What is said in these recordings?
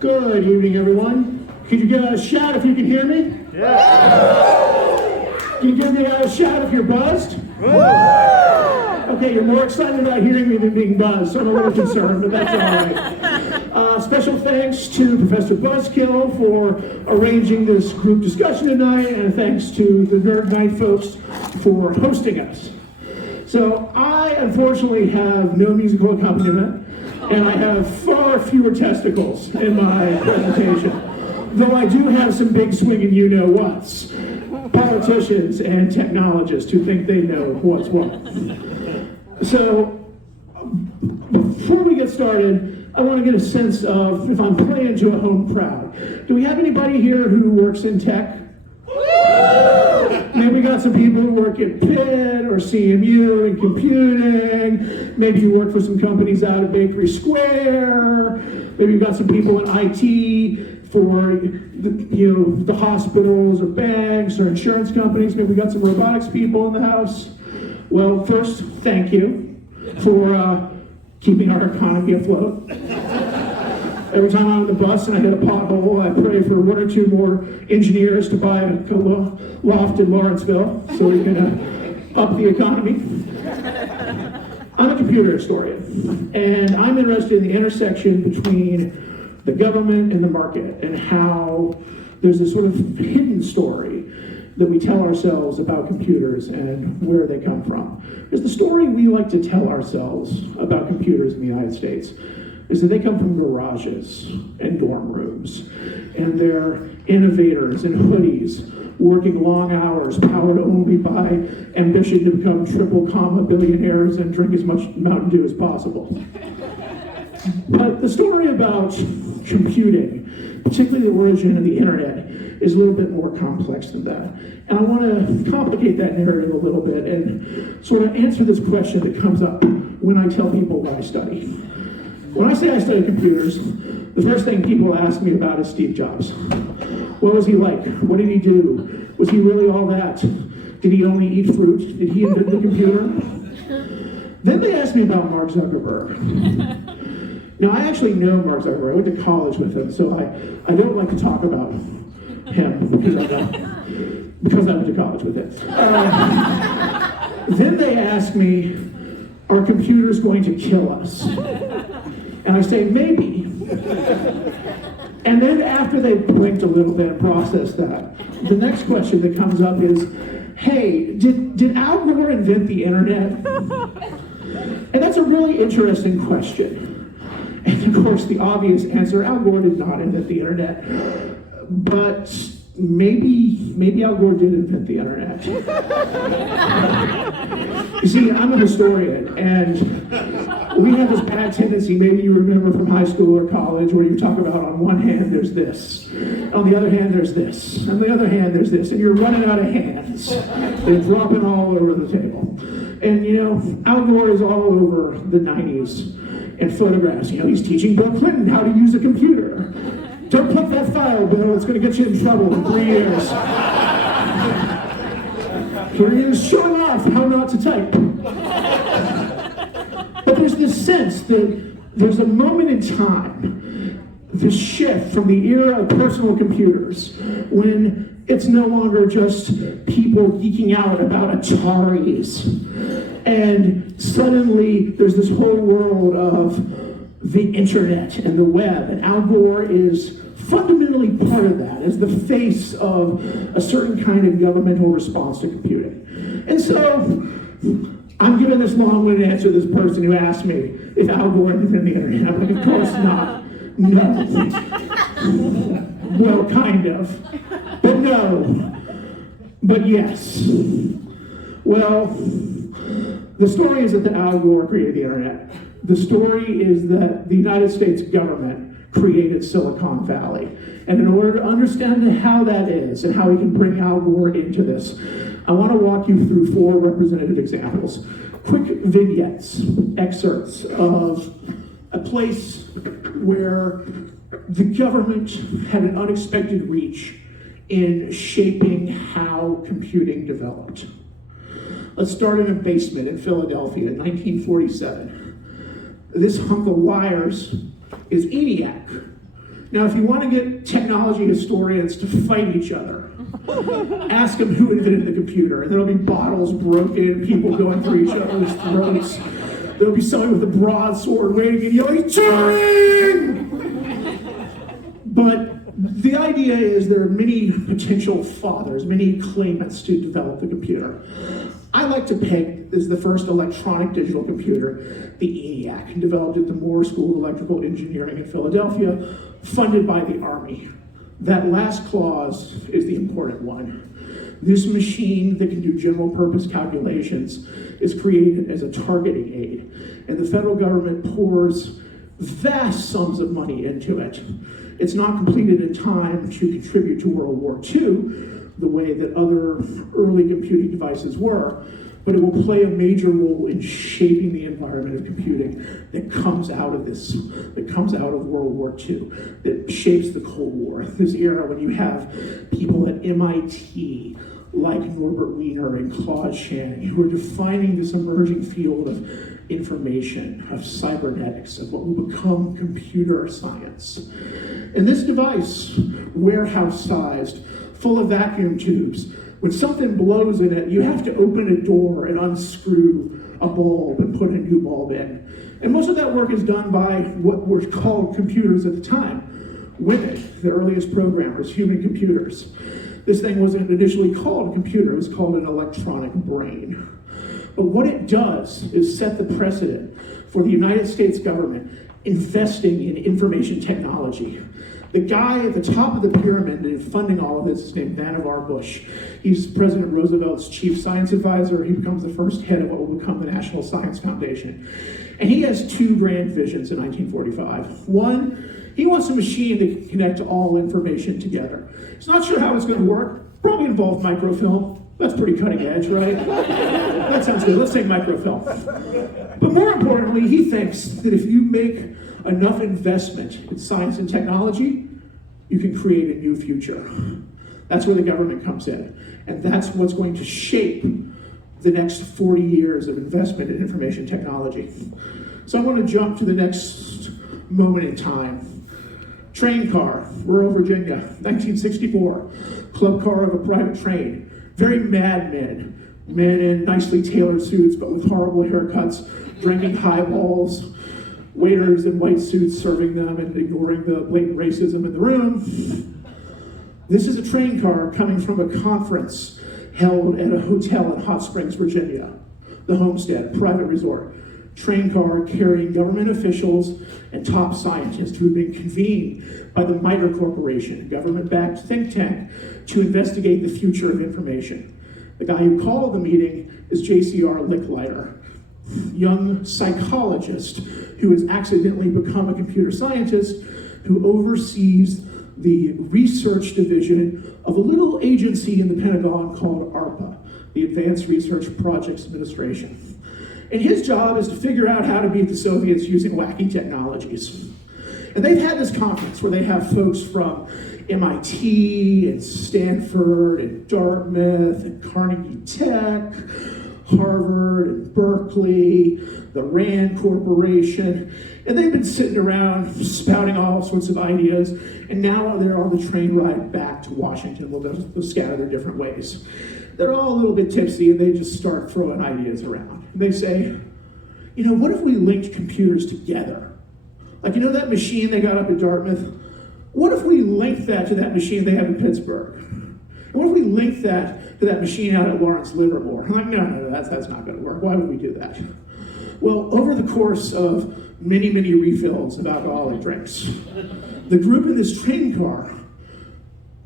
Good evening, everyone. Could you give a shout if you can hear me? Yeah. Can you give me a shout if you're buzzed? Okay, you're more excited about hearing me than being buzzed, so I'm a little concerned, but that's all right. Special thanks to Professor Buzzkill for arranging this group discussion tonight, and thanks to the Nerd Night folks for hosting us. So I, unfortunately, have no musical accompaniment, and I have far fewer testicles in my presentation. Though I do have some big swinging you-know-whats. Politicians and technologists who think they know what's what. So, before we get started, I want to get a sense of if I'm playing to a home crowd. Do we have anybody here who works in tech? Maybe we got some people who work at Pitt or CMU in computing. Maybe you work for some companies out of Bakery Square. Maybe you've got some people in IT for the hospitals or banks or insurance companies. Maybe we got some robotics people in the house. Well, first, thank you for keeping our economy afloat. Every time I'm on the bus and I hit a pothole, I pray for one or two more engineers to buy a loft in Lawrenceville so we can up the economy. I'm a computer historian, and I'm interested in the intersection between the government and the market, and how there's this sort of hidden story that we tell ourselves about computers and where they come from. There's the story we like to tell ourselves about computers in the United States is that they come from garages and dorm rooms, and they're innovators in hoodies, working long hours, powered only by ambition to become triple comma billionaires and drink as much Mountain Dew as possible. But the story about computing, particularly the origin of the internet, is a little bit more complex than that. And I want to complicate that narrative a little bit and sort of answer this question that comes up when I tell people what I study. When I say I study computers, the first thing people ask me about is Steve Jobs. What was he like? What did he do? Was he really all that? Did he only eat fruit? Did he invent the computer? Then they ask me about Mark Zuckerberg. Now, I actually know Mark Zuckerberg. I went to college with him, so I don't like to talk about him because I went to college with him. Then they ask me, are computers going to kill us? And I say, maybe. And then after they've blinked a little bit and processed that, the next question that comes up is, hey, did Al Gore invent the internet? And that's a really interesting question. And of course, the obvious answer, Al Gore did not invent the internet. But maybe Al Gore did invent the internet. You see, I'm a historian, and we have this bad tendency, maybe you remember from high school or college, where you talk about on one hand there's this, on the other hand there's this, on the other hand there's this, and you're running out of hands. They're dropping all over the table. And Al Gore is all over the 90s and photographs. He's teaching Bill Clinton how to use a computer. Don't click that file, Bill. It's going to get you in trouble in 3 years. Here he is showing off how not to type. But there's this sense that there's a moment in time, this shift from the era of personal computers, when it's no longer just people geeking out about Ataris. And suddenly there's this whole world of the internet and the web, and Al Gore is fundamentally part of that, as the face of a certain kind of governmental response to computing. And so, I'm giving this long-winded answer to this person who asked me if Al Gore invented the internet. I'm like, of course not. No. Well, kind of. But no. But yes. Well, the story isn't that Al Gore created the internet. The story is that the United States government created Silicon Valley. And in order to understand how that is and how we can bring Al Gore into this, I want to walk you through 4 representative examples. Quick vignettes, excerpts of a place where the government had an unexpected reach in shaping how computing developed. Let's start in a basement in Philadelphia in 1947. This hunk of wires is Eniac. Now, if you want to get technology historians to fight each other, ask them who invented the computer, and there'll be bottles broken, people going through each other's throats. There'll be somebody with a broadsword waiting and yelling, Turing! But the idea is there are many potential fathers, many claimants to develop the computer. I like to peg as the first electronic digital computer, the Eniac, developed at the Moore School of Electrical Engineering in Philadelphia, funded by the Army. That last clause is the important one. This machine that can do general purpose calculations is created as a targeting aid, and the federal government pours vast sums of money into it. It's not completed in time to contribute to World War II the way that other early computing devices were, but it will play a major role in shaping the environment of computing that comes out of World War II, that shapes the Cold War, this era when you have people at MIT like Norbert Wiener and Claude Shannon who are defining this emerging field of information, of cybernetics, of what will become computer science. And this device, warehouse-sized, full of vacuum tubes, when something blows in it, you have to open a door and unscrew a bulb and put a new bulb in. And most of that work is done by what were called computers at the time. Women, the earliest programmers, human computers. This thing wasn't initially called a computer, it was called an electronic brain. But what it does is set the precedent for the United States government investing in information technology. The guy at the top of the pyramid in funding all of this is named Vannevar Bush. He's President Roosevelt's chief science advisor. He becomes the first head of what will become the National Science Foundation. And he has two grand visions in 1945. One, he wants a machine that can connect all information together. He's not sure how it's going to work. Probably involve microfilm. That's pretty cutting edge, right? That sounds good. Let's take microfilm. But more importantly, he thinks that if you make enough investment in science and technology, you can create a new future. That's where the government comes in. And that's what's going to shape the next 40 years of investment in information technology. So I want to jump to the next moment in time. Train car, rural Virginia, 1964. Club car of a private train. Very mad men in nicely tailored suits, but with horrible haircuts, drinking highballs, waiters in white suits serving them and ignoring the blatant racism in the room. This is a train car coming from a conference held at a hotel in Hot Springs, Virginia, the Homestead, private resort. Train car carrying government officials and top scientists who have been convened by the MITRE Corporation, a government-backed think tank, to investigate the future of information. The guy who called the meeting is J.C.R. Licklider, young psychologist who has accidentally become a computer scientist who oversees the research division of a little agency in the Pentagon called ARPA, the Advanced Research Projects Administration. And his job is to figure out how to beat the Soviets using wacky technologies. And they've had this conference where they have folks from MIT and Stanford and Dartmouth and Carnegie Tech, Harvard and Berkeley, the Rand Corporation, and they've been sitting around spouting all sorts of ideas, and now they're on the train ride back to Washington. They'll scatter their different ways. They're all a little bit tipsy, and they just start throwing ideas around. And they say, what if we linked computers together? Like, that machine they got up at Dartmouth? What if we linked that to that machine they have in Pittsburgh? And what if we linked that to that machine out at Lawrence Livermore? I'm like, no, that's not going to work. Why would we do that? Well, over the course of many, many refills of alcoholic drinks, the group in this train car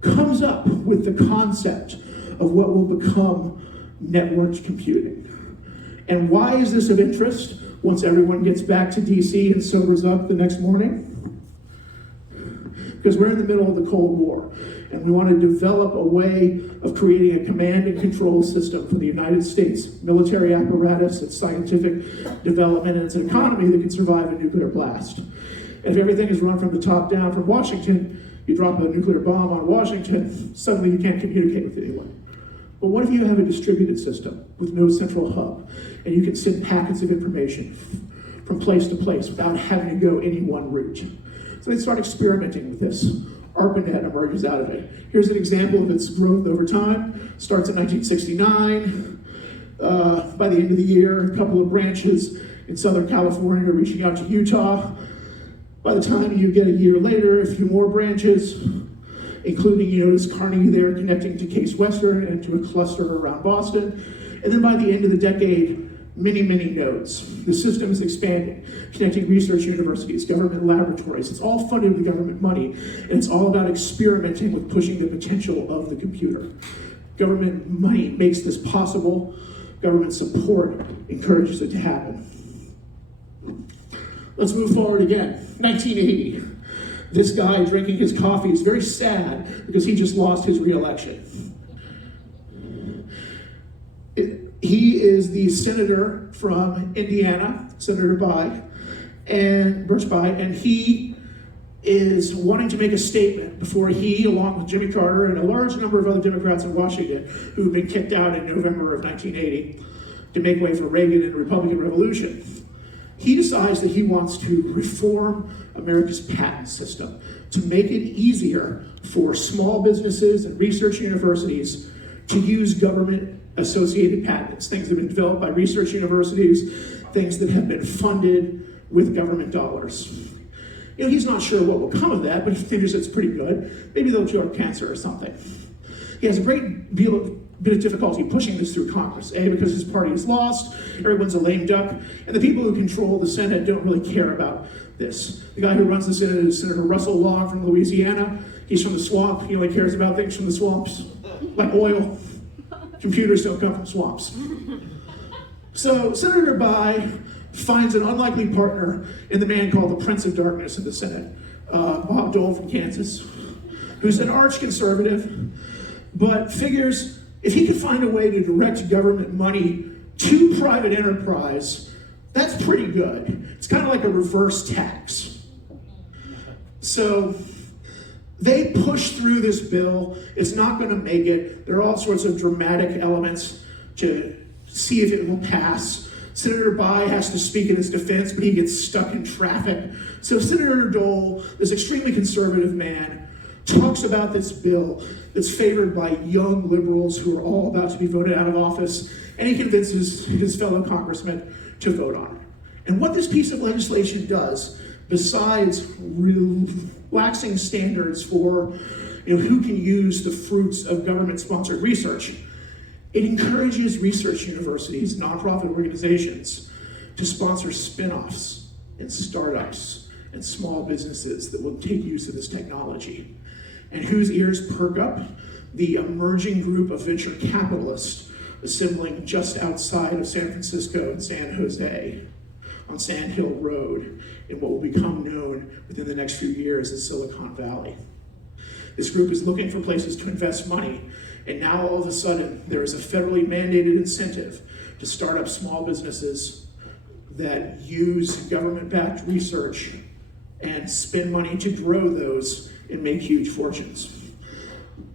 comes up with the concept of what will become networked computing. And why is this of interest once everyone gets back to DC and sobers up the next morning? Because we're in the middle of the Cold War, and we want to develop a way of creating a command and control system for the United States military apparatus, its scientific development, and its economy that can survive a nuclear blast. And if everything is run from the top down from Washington, you drop a nuclear bomb on Washington, suddenly you can't communicate with anyone. But what if you have a distributed system with no central hub, and you can send packets of information from place to place without having to go any one route? So they start experimenting with this. ARPANET emerges out of it. Here's an example of its growth over time. Starts in 1969. By the end of the year, a couple of branches in Southern California reaching out to Utah. By the time you get a year later, a few more branches, including, you notice Carnegie there connecting to Case Western and to a cluster around Boston. And then by the end of the decade, many, many nodes. The system is expanding, connecting research universities, government laboratories. It's all funded with government money, and it's all about experimenting with pushing the potential of the computer. Government money makes this possible. Government support encourages it to happen. Let's move forward again. 1980. This guy drinking his coffee is very sad because he just lost his re-election. He is the senator from Indiana, Senator Birch Bayh, and he is wanting to make a statement before he, along with Jimmy Carter and a large number of other Democrats in Washington who had been kicked out in November of 1980 to make way for Reagan and the Republican Revolution, he decides that he wants to reform America's patent system to make it easier for small businesses and research universities to use government-associated patents, things that have been developed by research universities, things that have been funded with government dollars. You know, he's not sure what will come of that, but he figures it's pretty good. Maybe they'll cure cancer or something. He has a great bit of difficulty pushing this through Congress, because his party is lost, everyone's a lame duck, and the people who control the Senate don't really care about this. The guy who runs the Senate is Senator Russell Long from Louisiana. He's from the swamp. He only cares about things from the swamps, like oil. Computers don't come from swamps. So Senator Bayh finds an unlikely partner in the man called the Prince of Darkness in the Senate, Bob Dole from Kansas, who's an arch conservative, but figures if he could find a way to direct government money to private enterprise, that's pretty good. It's kind of like a reverse tax. So they push through this bill. It's not going to make it. There are all sorts of dramatic elements to see if it will pass. Senator Bayh has to speak in his defense, but he gets stuck in traffic. So Senator Dole, this extremely conservative man, talks about this bill that's favored by young liberals who are all about to be voted out of office, and he convinces his fellow congressmen to vote on it. And what this piece of legislation does, besides relaxing standards for who can use the fruits of government-sponsored research, it encourages research universities, nonprofit organizations, to sponsor spin-offs and startups and small businesses that will take use of this technology. And whose ears perk up? The emerging group of venture capitalists assembling just outside of San Francisco and San Jose on Sand Hill Road in what will become known within the next few years as Silicon Valley. This group is looking for places to invest money, and now all of a sudden there is a federally mandated incentive to start up small businesses that use government-backed research and spend money to grow those and make huge fortunes.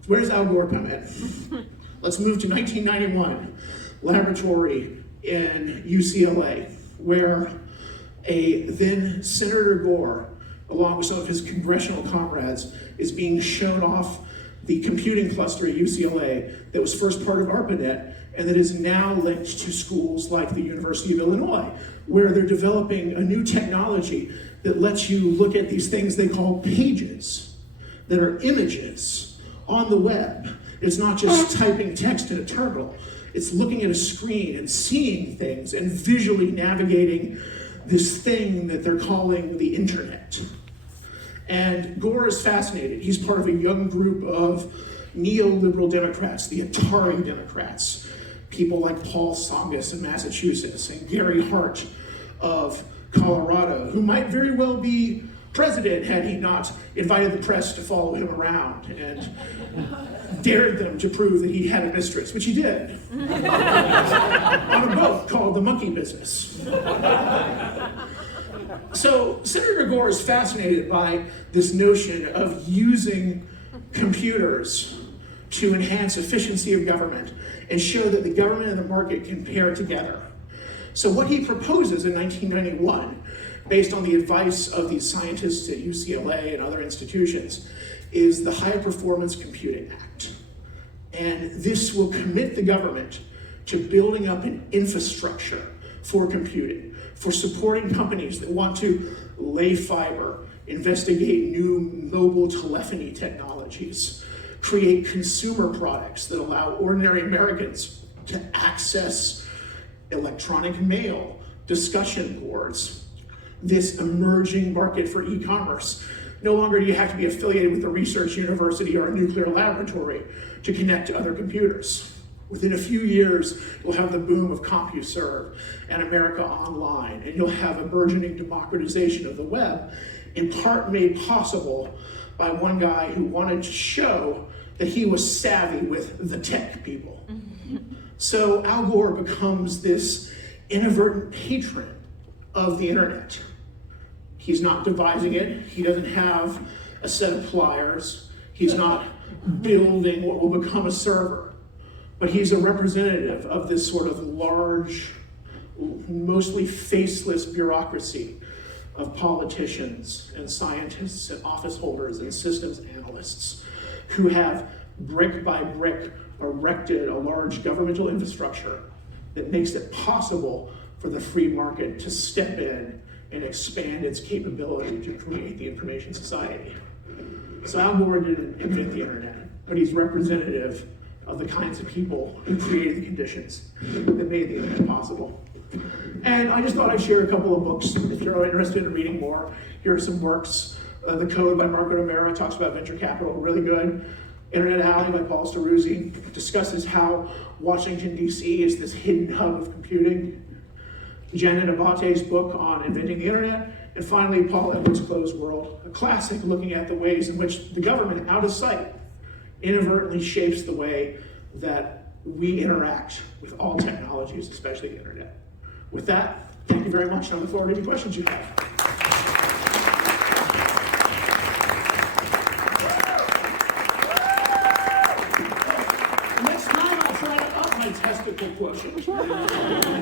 Where does Al Gore come in? Let's move to 1991, laboratory in UCLA, where then Senator Gore, along with some of his congressional comrades, is being shown off the computing cluster at UCLA that was first part of ARPANET and that is now linked to schools like the University of Illinois, where they're developing a new technology that lets you look at these things they call pages that are images on the web. It's not just typing text in a terminal. It's looking at a screen and seeing things and visually navigating this thing that they're calling the internet. And Gore is fascinated. He's part of a young group of neoliberal Democrats, the Atari Democrats, people like Paul Tsongas in Massachusetts and Gary Hart of Colorado, who might very well be president had he not invited the press to follow him around and dared them to prove that he had a mistress, which he did, on a boat called The Monkey Business. So Senator Gore is fascinated by this notion of using computers to enhance efficiency of government and show that the government and the market can pair together. So what he proposes in 1991, based on the advice of these scientists at UCLA and other institutions, is the High Performance Computing Act. And this will commit the government to building up an infrastructure for computing, for supporting companies that want to lay fiber, investigate new mobile telephony technologies, create consumer products that allow ordinary Americans to access electronic mail, discussion boards, this emerging market for e-commerce. No longer do you have to be affiliated with a research university or a nuclear laboratory to connect to other computers. Within a few years, you'll have the boom of CompuServe and America Online, and you'll have a burgeoning democratization of the web, in part made possible by one guy who wanted to show that he was savvy with the tech people. So Al Gore becomes this inadvertent patron of the internet. He's not devising it. He doesn't have a set of pliers. He's not building what will become a server. But he's a representative of this sort of large, mostly faceless bureaucracy of politicians and scientists and office holders and systems analysts who have brick by brick erected a large governmental infrastructure that makes it possible for the free market to step in and expand its capability to create the information society. So Al Gore didn't invent the internet, but he's representative of the kinds of people who created the conditions that made the internet possible. And I just thought I'd share a couple of books. If you're interested in reading more, here are some works. The Code by Marco Romero talks about venture capital, really good. Internet Alley by Paul Steruzzi discusses how Washington, D.C. is this hidden hub of computing. Janet Abate's book on inventing the internet. And finally, Paul Edwards' Closed World, a classic looking at the ways in which the government, out of sight, inadvertently shapes the way that we interact with all technologies, especially the internet. With that, thank you very much, and I look forward to any questions you have. Next time I'll try to up my testicle quotient.